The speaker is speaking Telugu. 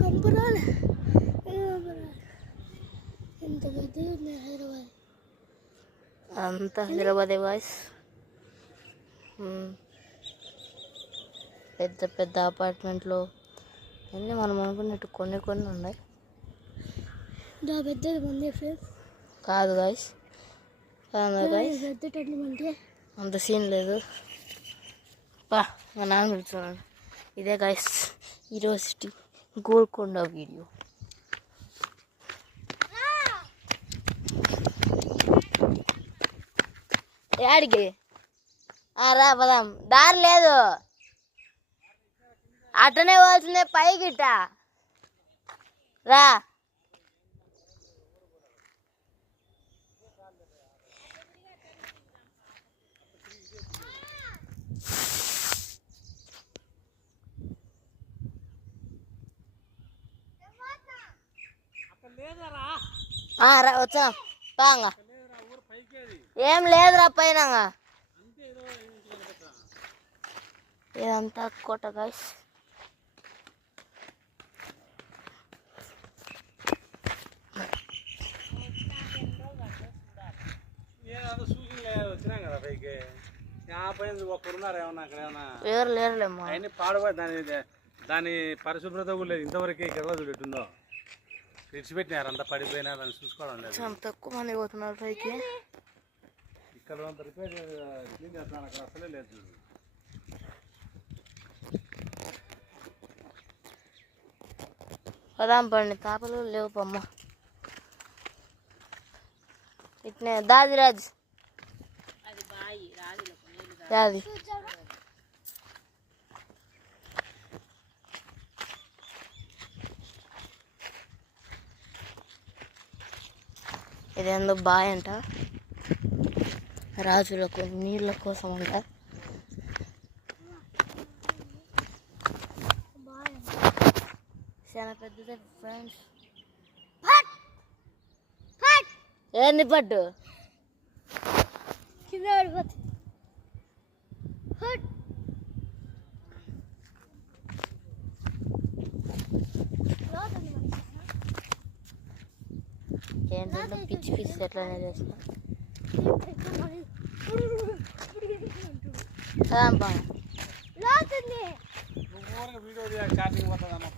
కంపరాలు ఎంత పెద్ద హైదరాబాద్, అంతా హైదరాబాదే బాయ్స్. పెద్ద పెద్ద అపార్ట్మెంట్లు అన్నీ మనం అనుకున్నట్టు కొన్ని కొన్ని ఉన్నాయి. పెద్దది ఉంది ఫ్రెండ్స్. కాదు గాయస్, పెద్ద అంత సీన్ లేదు. మా నాన్న పిలుస్తున్నాను. ఇదే గాయస్ ఈరోజు గోల్కొండ వీడియో. యాడికి రా పదాం, దారి లేదు, అట్టనే పోవాల్సిందే పైకిట్ట రా. రా వచ్చా బాగా, ఏం లేదురా పైన ఇదంతా కోట గాయస్. ఎవరు లేరులేమ్మా, దాని పరిశుభ్రత కూడా లేదు ఇంతవరకు. ఎక్కడ చూడెట్టుందో విడిచిపెట్టినారు, అంతా పడిపోయినా దాన్ని చూసుకోవడం లేదు. చాలా తక్కువ మంది పోతున్నారు పైకి. ఇక్కడ రిపేర్ క్లీన్ చేస్తున్నారు, అక్కడ అసలే లేదు చూడు. పదాం పండి, తాపలు లేవు పమ్మ. ఇట్నే దాదిరాజ్ దాది ఇదేందో బాయ్ అంట, రాజులకు నీళ్ళ కోసం అంట. చాలా పెద్దదే ఫ్రెండ్స్. ఏంది పట్టు కింద పడిపోతుంది. ఏంటంటే పిచ్చి పిచ్చి ఎట్లానే చేస్తా. Video starting పోతుందమ్మా.